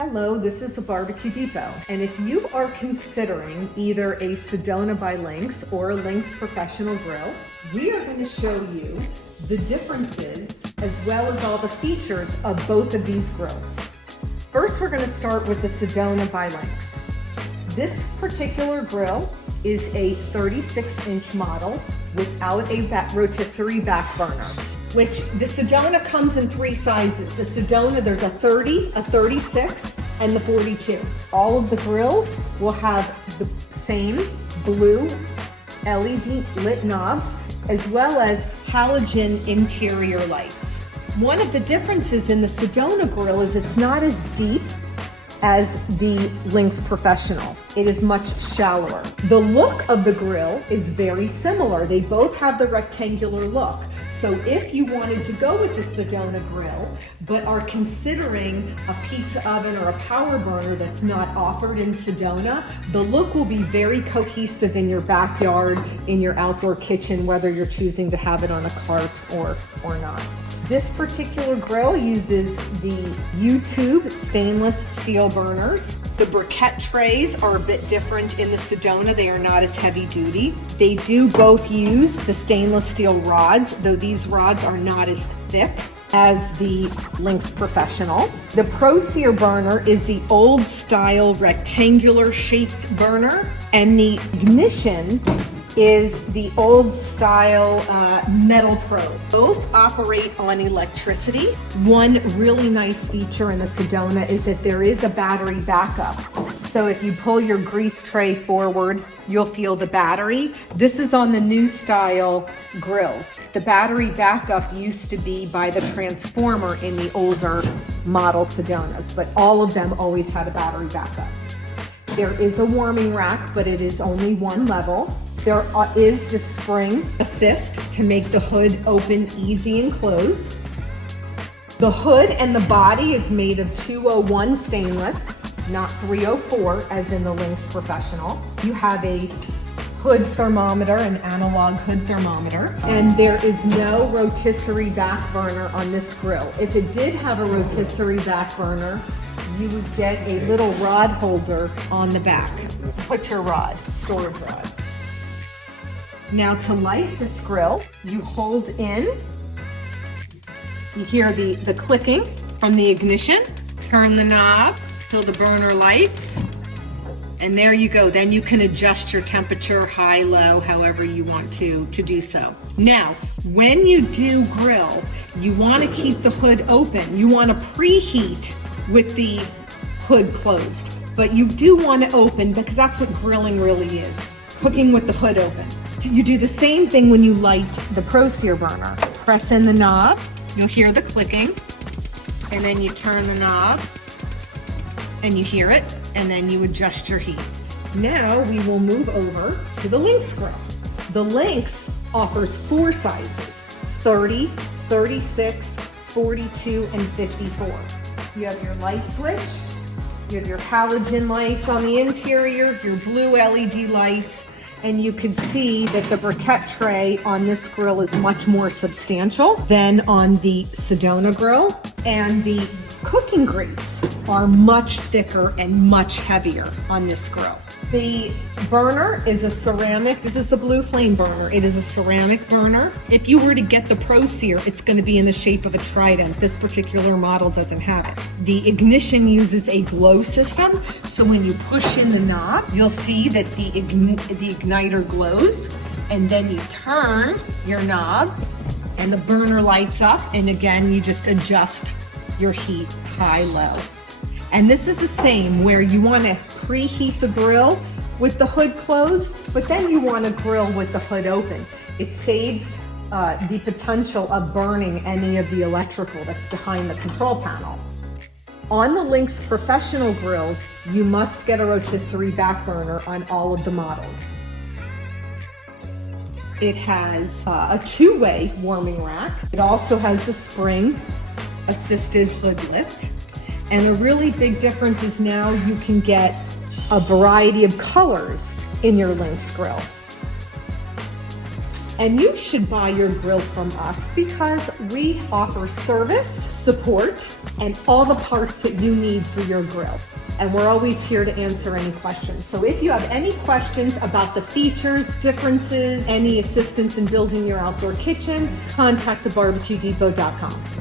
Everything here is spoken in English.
Hello, this is the Barbecue Depot, and if you are considering either a Sedona by Lynx or a Lynx Professional grill, we are going to show you the differences as well as all the features of both of these grills. First, we're going to start with the Sedona by Lynx. This particular grill is a 36-inch model without a rotisserie back burner, which the Sedona comes in three sizes. The Sedona, there's a 30, a 36, and the 42. All of the grills will have the same blue LED lit knobs, as well as halogen interior lights. One of the differences in the Sedona grill is it's not as deep as the Lynx Professional. It is much shallower. The look of the grill is very similar. They both have the rectangular look. So if you wanted to go with the Sedona grill, but are considering a pizza oven or a power burner that's not offered in Sedona, the look will be very cohesive in your backyard, in your outdoor kitchen, whether you're choosing to have it on a cart or not. This particular grill uses the U-tube stainless steel burners. The briquette trays are a bit different in the Sedona. They are not as heavy duty. They do both use the stainless steel rods, though these rods are not as thick as the Lynx Professional. The Pro Sear burner is the old style rectangular shaped burner, and the ignition is the old style metal probe. Both operate on electricity. One really nice feature in the Sedona is that there is a battery backup. So if you pull your grease tray forward, you'll feel the battery. This is on the new style grills. The battery backup used to be by the transformer in the older model Sedonas, but all of them always had a battery backup. There is a warming rack, but it is only one level. There is the spring assist to make the hood open easy and close. The hood and the body is made of 201 stainless, not 304 as in the Lynx Professional. You have a hood thermometer, an analog hood thermometer, and there is no rotisserie back burner on this grill. If it did have a rotisserie back burner, you would get a little rod holder on the back. Put your rod, storage rod. Now to light this grill, you hold in, you hear the clicking from the ignition, turn the knob till the burner lights, and there you go. Then you can adjust your temperature, high, low, however you want to do so. Now, when you do grill, you want to keep the hood open. You want to preheat with the hood closed, but you do want to open because that's what grilling really is, cooking with the hood open. You do the same thing when you light the Pro Sear burner. Press in the knob, you'll hear the clicking, and then you turn the knob and you hear it, and then you adjust your heat. Now we will move over to the Lynx grill. The Lynx offers four sizes: 30, 36, 42, and 54. You have your light switch, you have your halogen lights on the interior, your blue LED lights, and you can see that the briquette tray on this grill is much more substantial than on the Sedona grill, and the cooking grates are much thicker and much heavier on this grill. The burner is a ceramic. This is the blue flame burner. It is a ceramic burner. If you were to get the Pro Sear, it's going to be in the shape of a trident. This particular model doesn't have it. The ignition uses a glow system, so when you push in the knob, you'll see that the igniter glows, and then you turn your knob and the burner lights up, and again you just adjust your heat, high, low. And this is the same where you want to preheat the grill with the hood closed, but then you want to grill with the hood open. It saves the potential of burning any of the electrical that's behind the control panel. On the Lynx Professional grills, you must get a rotisserie back burner on all of the models. It has a two-way warming rack. It also has the spring assisted hood lift. And a really big difference is now you can get a variety of colors in your Lynx grill. And you should buy your grill from us because we offer service, support, and all the parts that you need for your grill. And we're always here to answer any questions. So if you have any questions about the features, differences, any assistance in building your outdoor kitchen, contact thebarbecuedepot.com.